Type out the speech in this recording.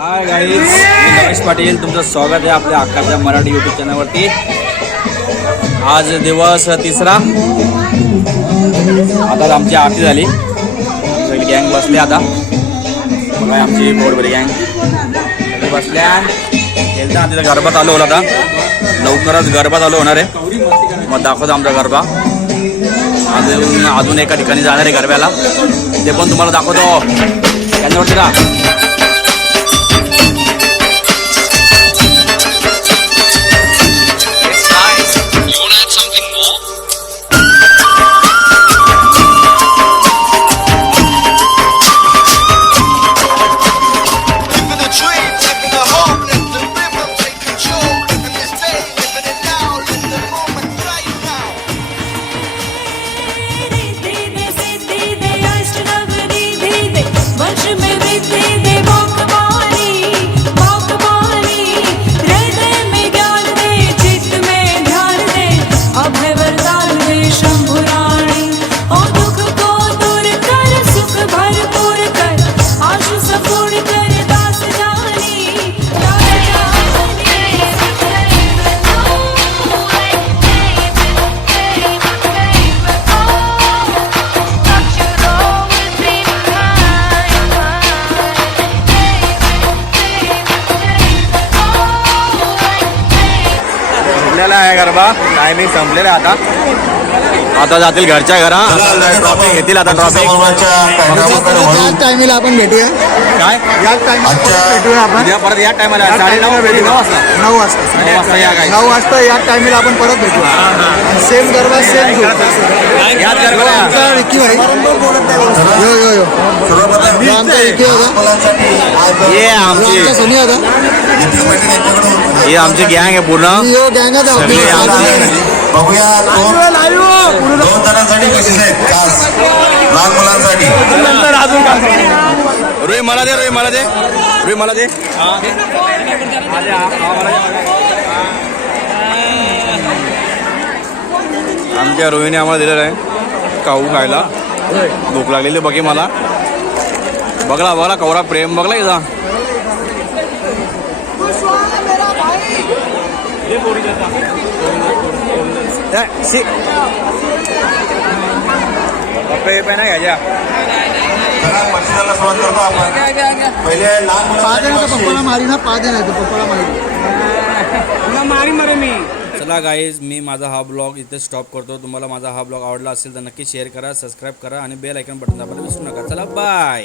हाय guys मी रमेश पाटील. तुमचं स्वागत आहे आपल्या अक्काच्या मराठी यूट्यूब चॅनलवरती आज दिवस तिसरा. आता आमची आरती झाली. सगळी गँग बसली आता. बघा आमची बोडबरी गँग सगळी बसल्या. गेलता तिथं गरबा चालू होता आता. लवकरच गरबा चालू होणार आहे. मग दाखवतो आमचा गरबा. अजून अजून एका ठिकाणी जाणार आहे गरब्याला. ते पण तुम्हाला दाखवतो. त्यांच्यावरती का संपलेला आहे गरबा. टायमिंग संपलेला आता. आता जातील घरच्या घरा. ट्रॉफी घेतील आता ट्रॉफी याच टायमिंगला आपण भेटूया. काय? याच टायमिंगला भेटूया आपण. परत या टायमाला साडे नऊ भेटी नऊ वाजता. नऊ वाजता नऊ वाजता या काय नऊ वाजता याच टायमिंगला आपण परत भेटू सेम गरबा सेम घेऊ याच यो यो यो आमचा होता ये आमचा सनी होता आमची गँग आहे पूर्ण आणि यो गँगच सगळे आमचे. बघूया दोन दोन जणांसाठी आहेत खास लहान मुलांसाठी मला दे रोही मला दे रे मला दे मला दे. आमच्या रोहिणी आम्हाला दिलेलं आहे खाऊ खायला. भूक लागलेली बघे मला. बघला बघला कवरा प्रेम बघला इथं. मारी ना पाच जणांचा पप्पाला मारी. मारी मरे मी. चला गाईज मी माझा हा ब्लॉग इथे स्टॉप करतो. तुम्हाला माझा हा ब्लॉग आवडला असेल तर नक्की शेअर करा सबस्क्राईब करा आणि बेल ऐकन बटन दाबायला विसरू नका. चला बाय